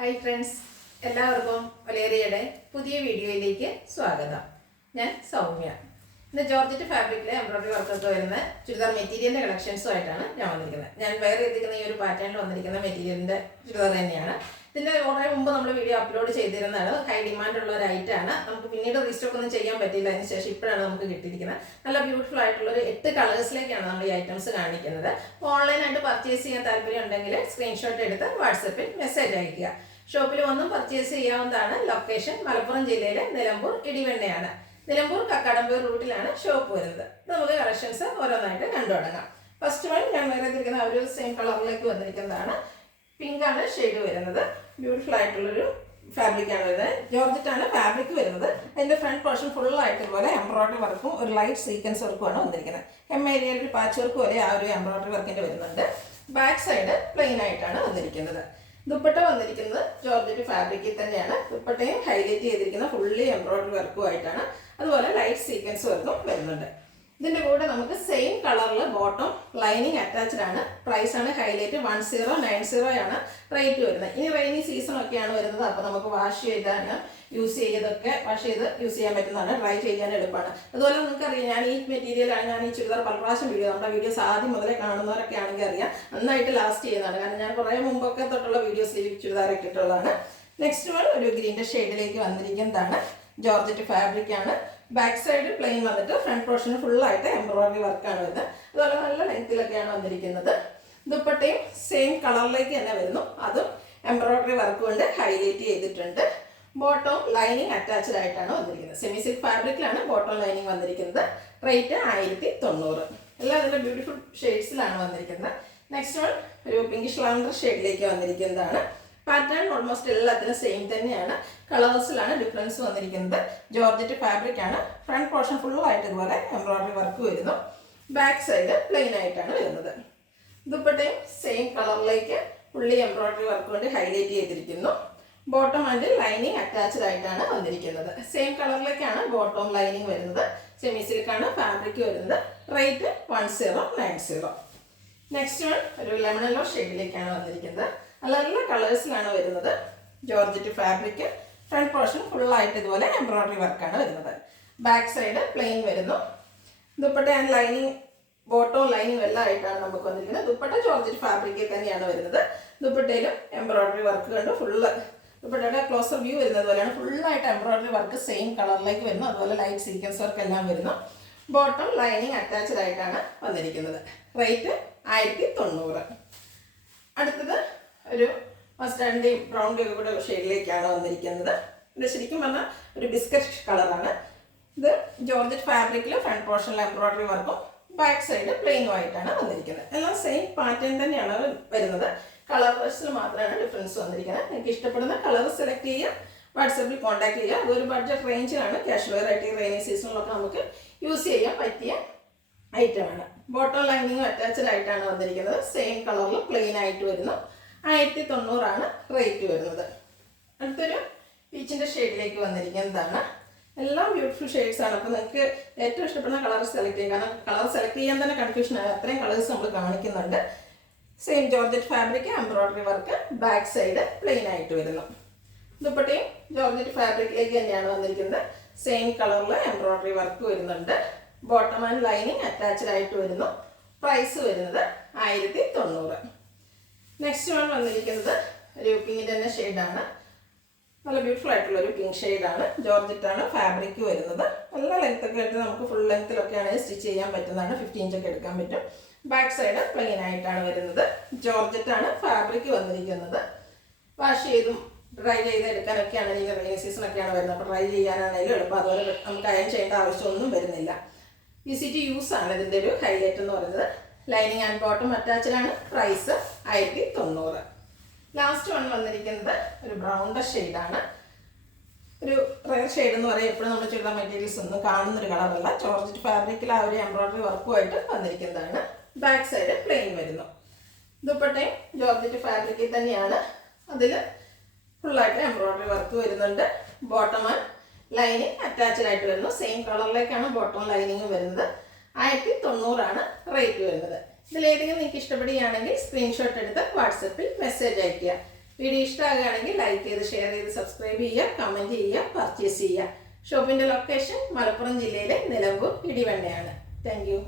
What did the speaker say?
Hi friends, എല്ലാവർക്കും വലേറിയയുടെ പുതിയ വീഡിയോയിലേക്ക് സ്വാഗതം. ഞാൻ സൗമ്യ. ഇന്ന് ജോർജറ്റ് ഫാബ്രിക്കിലെ എംബ്രോയിഡറി വർക്കൊക്കെ വരുന്ന ചുരിദാർ മെറ്റീരിയലിൻ്റെ കളക്ഷൻസുമായിട്ടാണ് ഞാൻ വന്നിരിക്കുന്നത്. ഞാൻ വേറെ ചെയ്തിരിക്കുന്ന ഈ ഒരു പാറ്റേണിൽ വന്നിരിക്കുന്ന മെറ്റീരിയലിൻ്റെ ചുരിദാർ തന്നെയാണ്. ഇതിൻ്റെ കുറേ മുമ്പ് നമ്മൾ വീഡിയോ അപ്ലോഡ് ചെയ്തിരുന്നതാണ്. ഹൈ ഡിമാൻഡുള്ള ഒരു ഐറ്റമാണ്. നമുക്ക് പിന്നീട് റീസ്റ്റോക്ക് ഒന്നും ചെയ്യാൻ പറ്റില്ല. അതിന് ശേഷം ഇപ്പോഴാണ് നമുക്ക് കിട്ടിയിരിക്കുന്നത്. നല്ല ബ്യൂട്ടിഫുൾ ആയിട്ടുള്ള ഒരു 8 കളേഴ്സിലേക്കാണ് നമ്മൾ ഈ ഐറ്റംസ് കാണിക്കുന്നത്. ഓൺലൈനായിട്ട് പർച്ചേസ് ചെയ്യാൻ താല്പര്യം ഉണ്ടെങ്കിൽ സ്ക്രീൻഷോട്ട് എടുത്ത് വാട്സപ്പിൽ മെസ്സേജ് അയയ്ക്കുക. ഷോപ്പിൽ വന്നും പർച്ചേസ് ചെയ്യാവുന്നതാണ്. ലൊക്കേഷൻ മലപ്പുറം ജില്ലയിലെ നിലമ്പൂർ ഇടിവെണ്ണയാണ്. നിലമ്പൂർ കക്കാടമ്പൂർ റൂട്ടിലാണ് ഷോപ്പ് വരുന്നത്. നമുക്ക് കളക്ഷൻസ് ഓരോന്നായിട്ട് കണ്ടു തുടങ്ങാം. ഫസ്റ്റ് വൺ ഞാൻ വേറെ ചെയ്തിരിക്കുന്ന ഒരു സെയിം കളറിലേക്ക് വന്നിരിക്കുന്നതാണ്. പിങ്കാണ് ഷെയ്ഡ് വരുന്നത്. ബ്യൂട്ടിഫുൾ ആയിട്ടുള്ളൊരു ഫാബ്രിക്കാണ് വരുന്നത്. ജോർജറ്റാണ് ഫാബ്രിക് വരുന്നത്. അതിൻ്റെ ഫ്രണ്ട് പോർഷൻ ഫുള്ളായിട്ട് ഇതുപോലെ എംബ്രോയിഡറി വർക്കും ഒരു ലൈറ്റ് സീക്വൻസ് വർക്കുമാണ് വന്നിരിക്കുന്നത്. ഏരിയയിൽ ഒരു പാച്ച് വർക്ക് പോലെ ആ ഒരു എംബ്രോയിഡറി വർക്കിൻ്റെ വരുന്നുണ്ട്. ബാക്ക് സൈഡ് പ്ലെയിൻ ആയിട്ടാണ് വന്നിരിക്കുന്നത്. ദുപ്പട്ട വന്നിരിക്കുന്നത് ജോർജറ്റ് ഫാബ്രിക്കിൽ തന്നെയാണ്. ദുപ്പട്ടയും ഹൈലൈറ്റ് ചെയ്തിരിക്കുന്ന ഫുള്ളി എംബ്രോയിഡറി വർക്കുമായിട്ടാണ്. അതുപോലെ ലൈറ്റ് സീക്വൻസ് വർക്കും വരുന്നുണ്ട്. ഇതിൻ്റെ കൂടെ നമുക്ക് സെയിം കളറിൽ ബോട്ടം ലൈനിങ് അറ്റാച്ച്ഡ് ആണ്. പ്രൈസ് ആണ് ഹൈലൈറ്റ് 1090 ആണ് റേറ്റ് വരുന്നത്. ഇനി റെയിനി സീസൺ ഒക്കെയാണ് വരുന്നത്. അപ്പോൾ നമുക്ക് വാഷ് ചെയ്താണ് യൂസ് യൂസ് ചെയ്യാൻ പറ്റുന്നതാണ്. ഡ്രൈ ചെയ്യാൻ എളുപ്പമാണ്. അതുപോലെ നിങ്ങൾക്കറിയാം, ഞാൻ ഈ മെറ്റീരിയലാണ് ഞാൻ ഈ ചുരിദാർ പല പ്രാവശ്യം നമ്മുടെ വീഡിയോസ് ആദ്യം മുതലേ കാണുന്നവരൊക്കെ ആണെങ്കിൽ അറിയാം, നന്നായിട്ട് ലാസ്റ്റ് ചെയ്യുന്നതാണ്. കാരണം ഞാൻ കുറേ മുമ്പൊക്കെ തൊട്ടുള്ള വീഡിയോസ് ഈ ചുരിദാർ ഇട്ടിട്ടുള്ളതാണ്. നെക്സ്റ്റ് വൺ ഒരു ഗ്രീൻ്റെ ഷെയ്ഡിലേക്ക് വന്നിരിക്കുന്നതാണ്. ജോർജറ്റ് ഫാബ്രിക് ആണ്. ബാക്ക് സൈഡ് പ്ലെയിൻ വന്നിട്ട് ഫ്രണ്ട് പോർഷന് ഫുള്ളായിട്ട് എംബ്രോയിഡറി വർക്കാണ് വരുന്നത്. അതുപോലെ നല്ല ലെങ്ത്തിലൊക്കെയാണ് വന്നിരിക്കുന്നത്. ദുപ്പട്ടയും സെയിം കളറിലേക്ക് തന്നെ വരുന്നു. അതും എംബ്രോയിഡറി വർക്ക് കൊണ്ട് ഹൈലൈറ്റ് ചെയ്തിട്ടുണ്ട്. ബോട്ടം ലൈനിങ് അറ്റാച്ച്ഡ് ആയിട്ടാണ് വന്നിരിക്കുന്നത്. സെമി സിൽക്ക് ഫാബ്രിക്കിലാണ് ബോട്ടം ലൈനിങ് വന്നിരിക്കുന്നത്. റേറ്റ് 1090. എല്ലാം അതിൻ്റെ ബ്യൂട്ടിഫുൾ ഷെയ്ഡ്സിലാണ് വന്നിരിക്കുന്നത്. നെക്സ്റ്റ് വൺ ഒരു പിങ്കിഷ് ലാവൻഡർ ഷെയ്ഡിലേക്ക് വന്നിരിക്കുന്നതാണ്. പാറ്റേൺ ഓൾമോസ്റ്റ് എല്ലാത്തിനും സെയിം തന്നെയാണ്. കളേഴ്സിലാണ് ഡിഫറൻസ് വന്നിരിക്കുന്നത്. ജോർജറ്റ് ഫാബ്രിക് ആണ്. ഫ്രണ്ട് പോർഷൻ ഫുള്ളായിട്ട് ഇതുപോലെ എംബ്രോയിഡറി വർക്ക് വരുന്നു. ബാക്ക് സൈഡ് പ്ലെയിൻ ആയിട്ടാണ് വരുന്നത്. ദുപ്പട്ടയും സെയിം കളറിലേക്ക് ഫുള്ളി എംബ്രോയിഡറി വർക്ക് കൊണ്ട് ഹൈലൈറ്റ് ചെയ്തിരിക്കുന്നു. ബോട്ടം ആൻഡ് ലൈനിങ് അറ്റാച്ച്ഡ് ആയിട്ടാണ് വന്നിരിക്കുന്നത്. സെയിം കളറിലേക്കാണ് ബോട്ടം ലൈനിങ് വരുന്നത്. സെമി സിൽക്കാണ് ഫാബ്രിക് വരുന്നത്. റേറ്റ് 1090. നെക്സ്റ്റ് വൺ ഒരു ലെമൺ യെല്ലോ ഷെയ്ഡിലേക്കാണ് വന്നിരിക്കുന്നത്. നല്ല കളേഴ്സിലാണ് വരുന്നത്. Georgette fabric. ഫ്രണ്ട് പോർഷൻ ഫുള്ളായിട്ട് ഇതുപോലെ എംബ്രോയിഡറി വർക്കാണ് വരുന്നത്. ബാക്ക് സൈഡ് പ്ലെയിൻ വരുന്നു. ദുപ്പട്ട ആൻഡ് ലൈനിങ് ബോട്ടവും ലൈനിങ് എല്ലാം ആയിട്ടാണ് നമുക്ക് വന്നിരിക്കുന്നത്. ദുപ്പട്ട ജോർജറ്റ് ഫാബ്രിക്കിൽ തന്നെയാണ് വരുന്നത്. ദുപ്പട്ടയിലും എംബ്രോയിഡറി വർക്ക് കണ്ട് ഫുള്ള് ദുപ്പട്ടയുടെ ക്ലോസർ വ്യൂ വരുന്നത് പോലെയാണ്. ഫുള്ളായിട്ട് എംബ്രോയിഡറി വർക്ക് സെയിം കളറിലേക്ക് വരുന്നു. അതുപോലെ ലൈറ്റ് സീക്വൻസ് വർക്ക് എല്ലാം വരുന്നു. ബോട്ടം ലൈനിങ് അറ്റാച്ച്ഡ് ആയിട്ടാണ് വന്നിരിക്കുന്നത്. റേറ്റ് 1090. അടുത്തത് ഒരു മസ്റ്റാർഡിൻ്റെയും ബ്രൗണിൻ്റെയും ഒക്കെ കൂടെ ഷെയ്ഡിലേക്കാണ് വന്നിരിക്കുന്നത്. ഇത് ശരിക്കും പറഞ്ഞാൽ ഒരു ബിസ്ക്കറ്റ് കളറാണ്. ഇത് ജോർജറ്റ് ഫാബ്രിക്കിൽ ഫ്രണ്ട് പോർഷനിൽ എംബ്രോയിഡറി വർക്കും ബാക്ക് സൈഡ് പ്ലെയിനും ആയിട്ടാണ് വന്നിരിക്കുന്നത്. എല്ലാം സെയിം പാറ്റേൺ തന്നെയാണ് വരുന്നത്. കളേഴ്സിൽ മാത്രമാണ് ഡിഫറൻസ് വന്നിരിക്കുന്നത്. നിങ്ങൾക്ക് ഇഷ്ടപ്പെടുന്ന കളർ സെലക്ട് ചെയ്യുക, വാട്സപ്പിൽ കോൺടാക്ട് ചെയ്യുക. അതൊരു ബഡ്ജറ്റ് റേഞ്ചിലാണ്. കാഷ്വെയർ ആയിട്ട് റെയിനി സീസണിലൊക്കെ നമുക്ക് യൂസ് ചെയ്യാൻ പറ്റിയ ഐറ്റമാണ്. ബോട്ടം ലൈനിങ്ങും അറ്റാച്ച്ഡ് ആയിട്ടാണ് വന്നിരിക്കുന്നത്. സെയിം കളറിൽ പ്ലെയിൻ ആയിട്ട് വരുന്നു. 1090 റേറ്റ് വരുന്നത്. അടുത്തൊരു പീച്ചിൻ്റെ ഷെയ്ഡിലേക്ക് വന്നിരിക്കുന്നതാണ്. എല്ലാം ബ്യൂട്ടിഫുൾ ഷെയ്ഡ്സ് ആണ്. അപ്പോൾ നിങ്ങൾക്ക് ഏറ്റവും ഇഷ്ടപ്പെടുന്ന കളർ സെലക്ട് ചെയ്യുക. കാരണം കളർ സെലക്ട് ചെയ്യാൻ തന്നെ കൺഫ്യൂഷനാണ്. അത്രയും കളേഴ്സ് നമ്മൾ കാണിക്കുന്നുണ്ട്. Same georgette fabric embroidery work. Back side plain ആയിട്ട് വരുന്നു. ദുപ്പട്ടയും ജോർജറ്റ് ഫാബ്രിക്കിലേക്ക് തന്നെയാണ് വന്നിരിക്കുന്നത്. സെയിം കളറിൽ എംബ്രോയിഡറി വർക്ക് വരുന്നുണ്ട്. ബോട്ടം ആൻഡ് ലൈനിങ് അറ്റാച്ച്ഡ് ആയിട്ട് വരുന്നു. പ്രൈസ് വരുന്നത് 1090. നെക്സ്റ്റ് വൺ വന്നിരിക്കുന്നത് ഒരു പിങ്കിൻ്റെ തന്നെ ഷെയ്ഡാണ്. നല്ല ബ്യൂട്ടിഫുൾ ആയിട്ടുള്ള ഒരു പിങ്ക് ഷെയ്ഡാണ്. ജോർജറ്റാണ് ഫാബ്രിക് വരുന്നത്. നല്ല ലെങ്ത്തൊക്കെ ആയിട്ട് നമുക്ക് ഫുൾ ലെങ്ത്തിലൊക്കെയാണ് സ്റ്റിച്ച് ചെയ്യാൻ പറ്റുന്നതാണ്. 15 ഇഞ്ചൊക്കെ എടുക്കാൻ പറ്റും. ബാക്ക് സൈഡ് പ്ലെയിൻ ആയിട്ടാണ് വരുന്നത്. ജോർജറ്റാണ് ഫാബ്രിക് വന്നിരിക്കുന്നത്. വാഷ് ചെയ്തും ഡ്രൈ ചെയ്ത് എടുക്കാനൊക്കെയാണ് ഈ റെയിനി സീസണൊക്കെയാണ് വരുന്നത്. അപ്പോൾ ഡ്രൈ ചെയ്യാനാണെങ്കിലും എളുപ്പം. അതുപോലെ നമുക്ക് അയൺ ചെയ്യേണ്ട ആവശ്യമൊന്നും വരുന്നില്ല. ഈസി ടു യൂസ് ആണ് ഇതിൻ്റെ ഒരു ഹൈലൈറ്റ് എന്ന് പറയുന്നത്. ലൈനിങ് ആൻഡ് ബോട്ടം അറ്റാച്ച്ഡ് ആണ്. പ്രൈസ് 1090. ലാസ്റ്റ് വൺ വന്നിരിക്കുന്നത് ഒരു ബ്രൗണിൻ്റെ ഷെയ്ഡാണ്. ഒരു റെയർ ഷെയ്ഡ് എന്ന് പറയുക എപ്പോഴും നമ്മൾ ചുരിദാർ മെറ്റീരിയൽസ് ഒന്നും കാണുന്നൊരു കളറല്ല. ജോർജറ്റ് ഫാബ്രിക്കിൽ ആ ഒരു എംബ്രോയിഡറി വർക്കുമായിട്ട് വന്നിരിക്കുന്നതാണ്. ബാക്ക് സൈഡ് പ്ലെയിൻ വരുന്നു. ദുപ്പട്ടയും ജോർജറ്റ് ഫാബ്രിക്കിൽ തന്നെയാണ്. അതിൽ ഫുള്ളായിട്ട് എംബ്രോയിഡറി വർക്ക് വരുന്നുണ്ട്. ബോട്ടം ആൻഡ് ലൈനിങ് അറ്റാച്ച്ഡ് ആയിട്ട് വരുന്നു. സെയിം കളറിലേക്കാണ് ബോട്ടം ലൈനിങ് വരുന്നത്. 1090 റേറ്റ് വരുന്നത്. ഇതിലേതെങ്കിലും നിങ്ങൾക്ക് ഇഷ്ടപ്പെടുകയാണെങ്കിൽ സ്ക്രീൻഷോട്ട് എടുത്ത് വാട്സപ്പിൽ മെസ്സേജ് അയയ്ക്കുക. വീഡിയോ ഇഷ്ടമാകുകയാണെങ്കിൽ ലൈക്ക് ചെയ്ത് ഷെയർ ചെയ്ത് സബ്സ്ക്രൈബ് ചെയ്യുക, കമൻറ്റ് ചെയ്യുക, പർച്ചേസ് ചെയ്യുക. ഷോപ്പിൻ്റെ ലൊക്കേഷൻ മലപ്പുറം ജില്ലയിലെ നിലമ്പൂർ ഇടിവണ്ണയാണ്. Thank you.